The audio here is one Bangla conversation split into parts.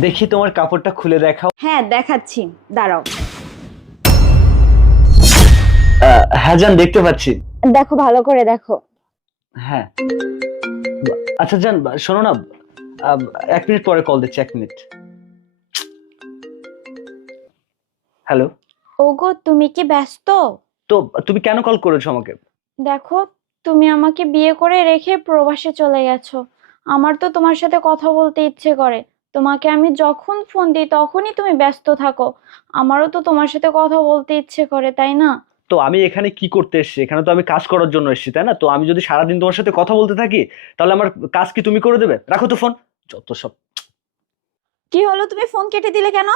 দেখি তোমার কাপড়টা খুলে দেখাও। হ্যাঁ দেখাচ্ছি। দাঁড়াও। আহ, হ্যাঁ জান দেখতে পাচ্ছি। দেখো ভালো করে দেখো। হ্যাঁ। আচ্ছা জান শোনো না আহ, এক মিনিট পরে কল দিচ্ছি এক মিনিট। হ্যালো? ওগো তুমি কি ব্যস্ত? তো তুমি কেন কল করেছ আমাকে? দেখো তুমি আমাকে বিয়ে করে রেখে প্রবাসে চলে গেছো। আমার তো তোমার সাথে কথা বলতে ইচ্ছে করে। তোমাকে আমি যখন ফোন দিই তখনই তুমি ব্যস্ত থাকো। আমারও তো তোমার সাথে কথা বলতে ইচ্ছে করে তাই না? তো আমি এখানে কি করতে এসেছি? এখানে তো আমি কাজ করার জন্য এসেছি তাই না? তো আমি যদি সারাদিন তোমার সাথে কথা বলতে থাকি তাহলে আমার কাজ কি তুমি করে দেবে? রাখো তো ফোন যত সব কি হলো? তুমি ফোন কেটে দিলে কেন?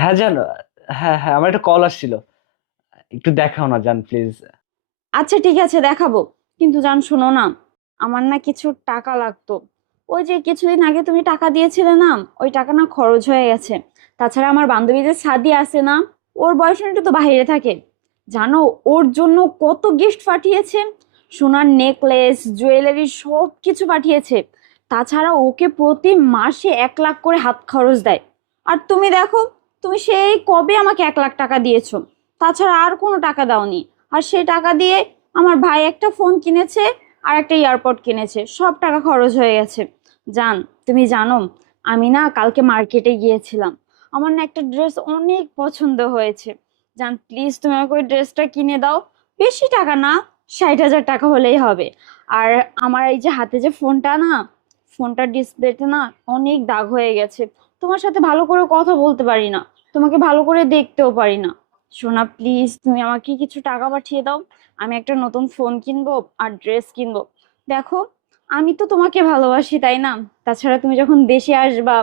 হ্যাঁ জান হ্যাঁ হ্যাঁ আমার একটা কল আসছিল। একটু দেখাও না জান প্লিজ আচ্ছা ঠিক আছে দেখাবো। কিন্তু জান শোনো না আমার না কিছু টাকা লাগতো। ওই যে কিছুদিন আগে তুমি টাকা দিয়েছিলে না, ওই টাকা না খরচ হয়ে গেছে। তাছাড়া আমার বান্ধবী যে সাদি আছে না, ওর বয়ফ্রেন্ড তো বাইরে থাকে। জানো, ওর জন্য কত গিফট পাঠিয়েছে? সোনার নেকলেস জুয়েলারি সব কিছু পাঠিয়েছে। তাছাড়া ওকে প্রতি মাসে এক লাখ করে হাত খরচ দেয়। আর তুমি দেখো, তুমি সেই কবে আমাকে এক লাখ টাকা দিয়েছ? তাছাড়া আর কোনো টাকা দাওনি। আর সেই টাকা দিয়ে আমার ভাই একটা ফোন কিনেছে আর একটা এয়ারপড কিনেছে। সব টাকা খরচ হয়ে গেছে। জান, তুমি জানো, আমি না কালকে মার্কেটে গিয়েছিলাম। আমার না একটা ড্রেস অনেক পছন্দ হয়েছে। জান প্লিজ তুমি আমাকে ওই ড্রেসটা কিনে দাও। বেশি টাকা না, ষাট হাজার টাকা হলেই হবে। আর আমার এই যে হাতে যে ফোনটা না, ফোনটার ডিসপ্লেতে না অনেক দাগ হয়ে গেছে। তোমার সাথে ভালো করে কথা বলতে পারি না। তোমাকে ভালো করে দেখতেও পারি না। সোনা প্লিজ তুমি আমাকে কিছু টাকা পাঠিয়ে দাও। আমি একটা নতুন ফোন কিনবো আর ড্রেস কিনবো। দেখো, আমি তো তোমাকে ভালোবাসি, তাই না? তাছাড়া তুমি যখন দেশে আসবা,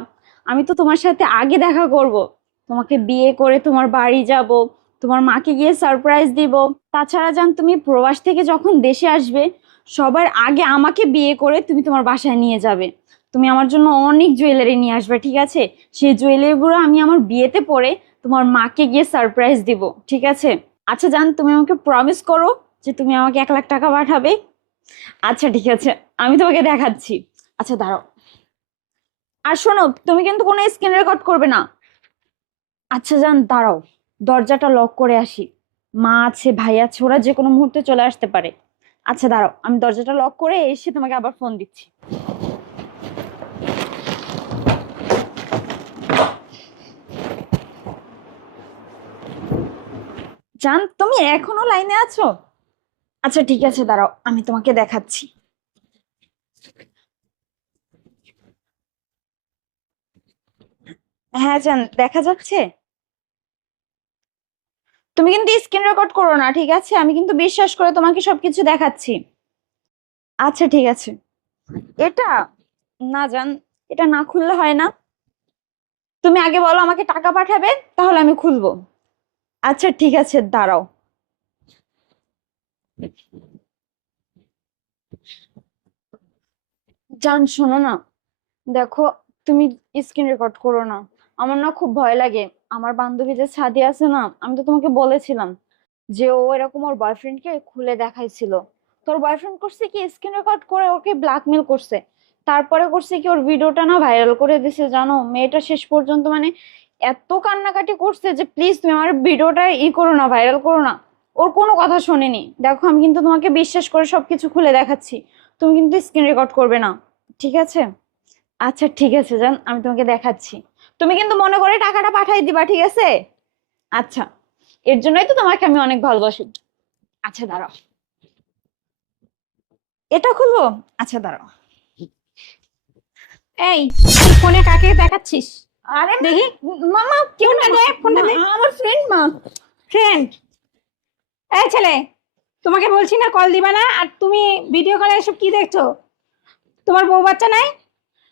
আমি তো তোমার সাথে আগে দেখা করব। তোমাকে বিয়ে করে তোমার বাড়ি যাব, তোমার মাকে গিয়ে সারপ্রাইজ দিব। তাছাড়া জান, তুমি প্রবাস থেকে যখন দেশে আসবে, সবার আগে আমাকে বিয়ে করে তুমি তোমার বাসায় নিয়ে যাবে। তুমি আমার জন্য অনেক জুয়েলারি নিয়ে আসবে, ঠিক আছে? সেই জুয়েলারিগুলো আমি আমার বিয়েতে পরে তোমার মাকে গিয়ে সারপ্রাইজ দিব, ঠিক আছে? আচ্ছা জান, তুমি আমাকে প্রমিস করো যে তুমি আমাকে এক লাখ টাকা পাঠাবে। আচ্ছা ঠিক আছে, আমি তোমাকে দেখাচ্ছি। আচ্ছা দাঁড়াও। আর শোনো, তুমি কিন্তু কোনো স্ক্রিন রেকর্ড করবে না। আচ্ছা জান, দাঁড়াও, দরজাটা লক করে আসি। মা আছে, ভাই আছে, ওরা যে কোনো মুহূর্তে চলে আসতে পারে। আচ্ছা দাঁড়াও, আমি দরজাটা লক করে এসে তোমাকে আবার ফোন দিচ্ছি। জান, তুমি এখনও লাইনে আছো? আচ্ছা ঠিক আছে, দাঁড়াও, আমি তোমাকে দেখাচ্ছি। হ্যাঁ জান, দেখা যাচ্ছে। তুমি কিন্তু স্ক্রিন রেকর্ড করো না, ঠিক আছে? আমি কিন্তু বিশ্বাস করে তোমাকে সবকিছু দেখাচ্ছি। আচ্ছা ঠিক আছে। এটা, না, জান, এটা না খুললে হয় না। তুমি আগে বলো আমাকে টাকা পাঠাবে, তাহলে আমি খুলবো। আচ্ছা ঠিক আছে, দাঁড়াও। জান, শোনো না। দেখো, তুমি স্ক্রিন রেকর্ড করো না। আমার না খুব ভয় লাগে। আমার বান্ধবী যে ছাদি আছে না, আমি তো তোমাকে বলেছিলাম যে ও এরকম ওর বয়ফ্রেন্ডকে খুলে দেখাইছিল। তোর বয়ফ্রেন্ড করছে কি, স্ক্রিন রেকর্ড করে ওকে ব্ল্যাকমেল করছে। তারপরে করছে কি, ওর ভিডিওটা না ভাইরাল করে দিছে, জানো? মেয়েটা শেষ পর্যন্ত মানে এত কান্নাকাটি করছে যে প্লিজ তুমি আমার ভিডিওটা ই করো না ভাইরাল করো না। ওর কোনো কথা শোনেনি। দেখো, আমি কিন্তু তোমাকে বিশ্বাস করে সব কিছু খুলে দেখাচ্ছি। তুমি কিন্তু স্ক্রিন রেকর্ড করবে না, ঠিক আছে? আচ্ছা ঠিক আছে, জান, আমি তোমাকে দেখাচ্ছি। তুমি কিন্তু মনে করে টাকাটা পাঠাই দিবা, ঠিক আছে? আচ্ছা এর জন্যই তো তোমাকে আমি অনেক ভালোবাসি। আচ্ছা দাঁড়াও। এটা খুলবো আচ্ছা দাঁড়াও। এই ফোনে কাকে দেখাচ্ছিস? আরে দেখি। মামা কেউ না দে, ফোনটা দে। আমার ফ্রেন্ড মা। ফ্রেন্ড এই ছেলে তোমাকে বলছি না কল দিবা না আর তুমি ভিডিও কলে এসব কি দেখছ? তোমার বউ বাচ্চা নাই?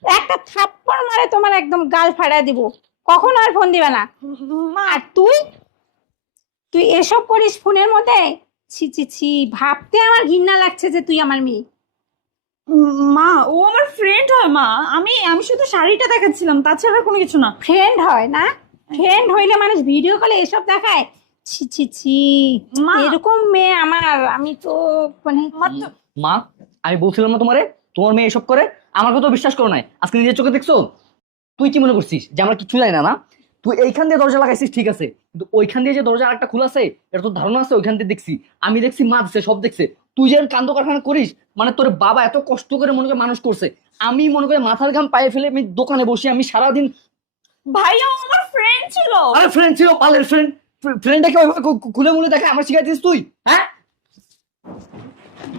একটা থাপ্পড় মারে তোমার একদম গাল ফাড়া দিব। কখন আর ফোন দিবে না। মা। আর তুই? তুই এসব করিস ফোনের মধ্যে? ছি ছি ছি ভাবতে আমার ঘৃণা লাগছে যে তুই আমার মেয়ে। মা ও আমার ফ্রেন্ড হয় মা। আমি আমি শুধু শাড়িটা দেখাচ্ছিলাম তাছাড়া কোনো কিছু না। ফ্রেন্ড হয় না? ফ্রেন্ড হইলে মানুষ ভিডিও কলে এসব দেখায়? ছি ছি ছি। এরকম মেয়ে আমার আমি তো মানে মা মা আমি বলছিলাম না তোমারে তোমার মেয়ে এসব করে? আমার কথা বিশ্বাস করো নাই। আজকে নিজের চোখে দেখছ? তুই কি মনে করছিস যে আমরা কিছু জানি না না তুই এইখান দিয়ে দরজা লাগাইছিস ঠিক আছে। কিন্তু ওইখান দিয়ে যে দরজা আরেকটা খোলা আছে এটা তোর ধারণা আছে ওইখান দিয়ে দেখছি। আমি দেখছি মা দেখছে সব দেখছে। তুই যে কান্দ কারখানা করিস মানে তোর বাবা এত কষ্ট করে মনে করে মানুষ করছে। আমি মনে করি মাথার ঘাম পায়ে ফেলে আমি দোকানে বসি আমি সারাদিন ভাইয়া আমার ফ্রেন্ড ছিল। আরে ফ্রেন্ড ছিল পালের ফ্রেন্ড ফ্রেন্ডটাকে খুলে মুলে দেখে আমার শিখাইছিস তুই? হ্যাঁ?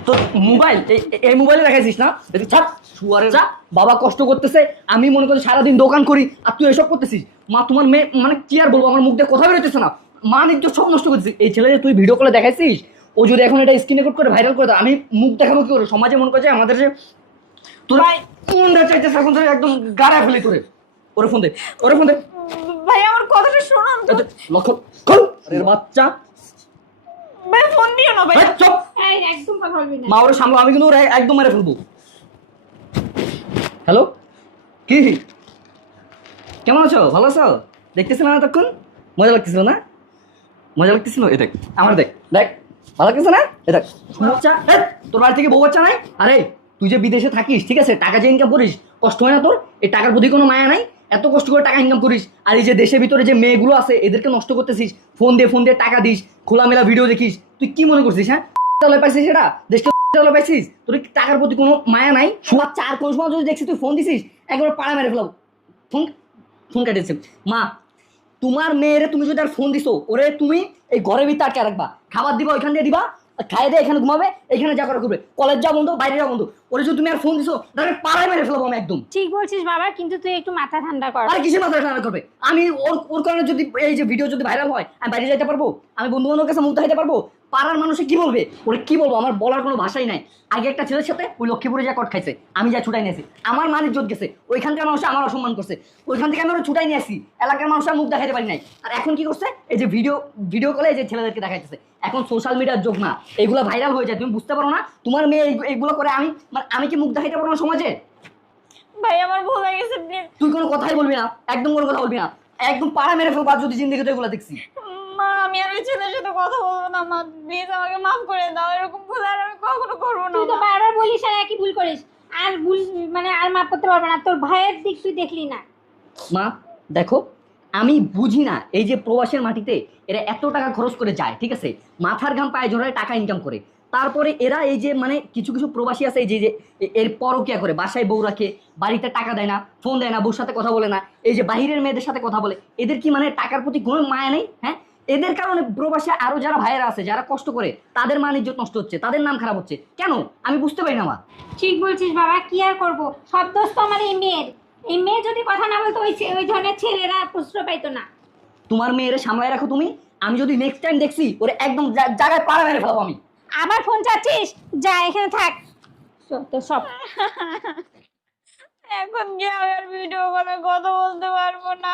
তোর মোবাইল এই- মোবাইলে দেখাইছিস না? দেখি, ছাড় শুয়ারের যা বাবা কষ্ট করতেছে আমি মনে করি সারাদিন দোকান করি আর তুই এসব করতেছিস। মা তোমার মেয়ে মানে কি আর বলব আমার মুখ দিয়ে কথা বেরোতেছে না। মা নিজে সব নষ্ট করতেছিস এই ছেলে যে তুই ভিডিও কলে দেখাইছিস ও যদি এখন এটা স্ক্রিন রেকর্ড করে ভাইরাল করে দেয় আমি মুখ দেখাবো কি করে? সমাজে মনে করছে আমাদের যে তোর কোনটা চাইতেছে এখন তোর একদম গাড়ায় ফেলি তোরে? ওরে ফোন দে ওরে ফোন দে। ভাই আমার কথাটা শুনুন তো। লক্ষ্য খোল আরে বাচ্চা। ভাই ফোন দিও না ভাই। চুপ। এই একদম কথা বলবি না। মা ওরে সামলো আমি কিন্তু ওরে একদম মেরে ফেলব। হ্যালো? কি? কেমন আছো? ভালো আছো? দেখতেছিল না তখন মজা লাগতেছিল না? মজা লাগতেছিল? এ দেখ আমার দেখ দেখ। ভালো লাগতেছে না? এ দেখ বাচ্চা তোর বাড়ি থেকে বউ বাচ্চা নাই? আরে, তুই যে বিদেশে থাকিস, ঠিক আছে? টাকা যে ইনকাম করিস, কষ্ট হয় না তোর? এই টাকার প্রতি কোনো মায়া নাই? এত কষ্ট করে টাকা ইনকাম করিস? আর এই যে দেশের ভিতরে যে মেয়েগুলো আছে, এদেরকে নষ্ট করতেছিস ফোন দিয়ে ফোন দিয়ে টাকা দিস, খোলামেলা ভিডিও দেখিস, তুই কি মনে করছিস হ্যাঁ? তলায় পাইছিস সেটা? দেশকে তলায় পাইছিস? তোর টাকার প্রতি কোনো মায়া নাই? সোয়া চার কোন সময় যদি দেখছিস, তুই ফোন দিছিস, একবার পাড়া মেরে ফেলাবো। ফোন ফোন কাটিয়েছে মা তোমার মেয়েরে তুমি যদি আর ফোন দিছো ওরে তুমি এই ঘরের ভিতরে আটকে রাখবা। খাবার দিবা ওইখান দিয়ে দিবা খাই দিয়ে এখানে ঘুমাবে এখানে যা করা করবে। কলেজ যা বন্ধু বাইরে যা বন্ধু। ওরে যদি তুমি আর ফোন দিছো তাহলে পাড়ায় মেরে ফেলব আমি একদম। ঠিক বলছিস বাবা কিন্তু তুই একটু মাথা ঠান্ডা কর। আর কিসের মাথা ঠান্ডা করবে? আমি ওর ওর কারণে যদি এই যে ভিডিও যদি ভাইরাল হয় আমি বাইরে যাইতে পারব? আমি বন্ধু বান্ধবের কাছে মুক্ত হতে পারব? পাড়ার মানুষে কি বলবে? ওরে কি বলব? আমার বলার কোনো ভাষাই নাই। আগে একটা ছেলের সাথে ওই লক্ষ্মীপুরে যা কট খাইছে আমি যা ছুটাই নিয়েছি। আমার মান ইজ্জত গেছে। ওইখানকার মানুষ আমার অসম্মান করছে। ওইখান থেকে আমি ওরা ছুটাই নিয়ে আসি। এলাকার মানুষ মুখ দেখাতে পারি নাই। আর এখন কি করছে? এই যে ভিডিও ভিডিও কলে এই যে ছেলেদেরকে দেখাইতেছে। এখন সোশ্যাল মিডিয়ার যোগ না। এগুলো ভাইরাল হয়ে যায়। তুমি বুঝতে পারো না? তোমার মেয়ে এই- এইগুলো করে আমি মানে আমি কি মুখ দেখাইতে পারব না সমাজে? ভাই আমার ভুল হয়ে গেছে তুই কোনো কথাই বলবি না। একদম কোনো কথা বলবি না। একদম পাড়া মেরে ফেলব যদি জিন্দিগিতে এগুলো দেখছি। আমি আর ওই ছেলের সাথে কথা বলব না মা প্লিজ আমাকে মাফ করে দাও এরকম ভুল আর আমি কখনো করব না তুই তো বারবার বলিস আর একই ভুল করিস। আর ভুল মানে আর মাপ করতে পারবে না। তোর ভাইয়ের দিক তুই দেখলি না। মা দেখো আমি বুঝি না এই যে প্রবাসের মাটিতে এরা এত টাকা খরচ করে যায় ঠিক আছে? মাথার ঘাম পায়ে জোড়ায় টাকা ইনকাম করে। তারপরে এরা এই যে মানে কিছু কিছু প্রবাসী আছে এই যে যে এর পরকিয়া করে বাসায় বউ রাখে বাড়িতে টাকা দেয় না ফোন দেয় না বউর সাথে কথা বলে না এই যে বাহিরের মেয়েদের সাথে কথা বলে এদের কি মানে টাকার প্রতি কোনো মায়া নেই? হ্যাঁ? এদের কারণে প্রবাসে আরও যারা ভাইয়েরা আছে যারা কষ্ট করে তাদের মান ইজ্জত নষ্ট হচ্ছে তাদের নাম খারাপ হচ্ছে। কেন? আমি বুঝতে পারি না মা ঠিক বলছিস বাবা কি আর করব? সব দোষ তো আমার এই মেয়ের। এই মেয়ে যদি কথা না বলতো ওই ওই ধরনের ছেলেরা প্রশ্রয় পাইতো না। তোমার মেয়েরে সামলায় রাখো তুমি। আমি যদি নেক্সট টাইম দেখছি ওরে একদম জা- জায়গায় পাড়া মেরে ফেলাবো আমি। আবার ফোন চাচ্ছিস? যা এখানে থাক। তো সব। এখন কি আমি আর ভিডিও কলে কথা বলতে পারব না?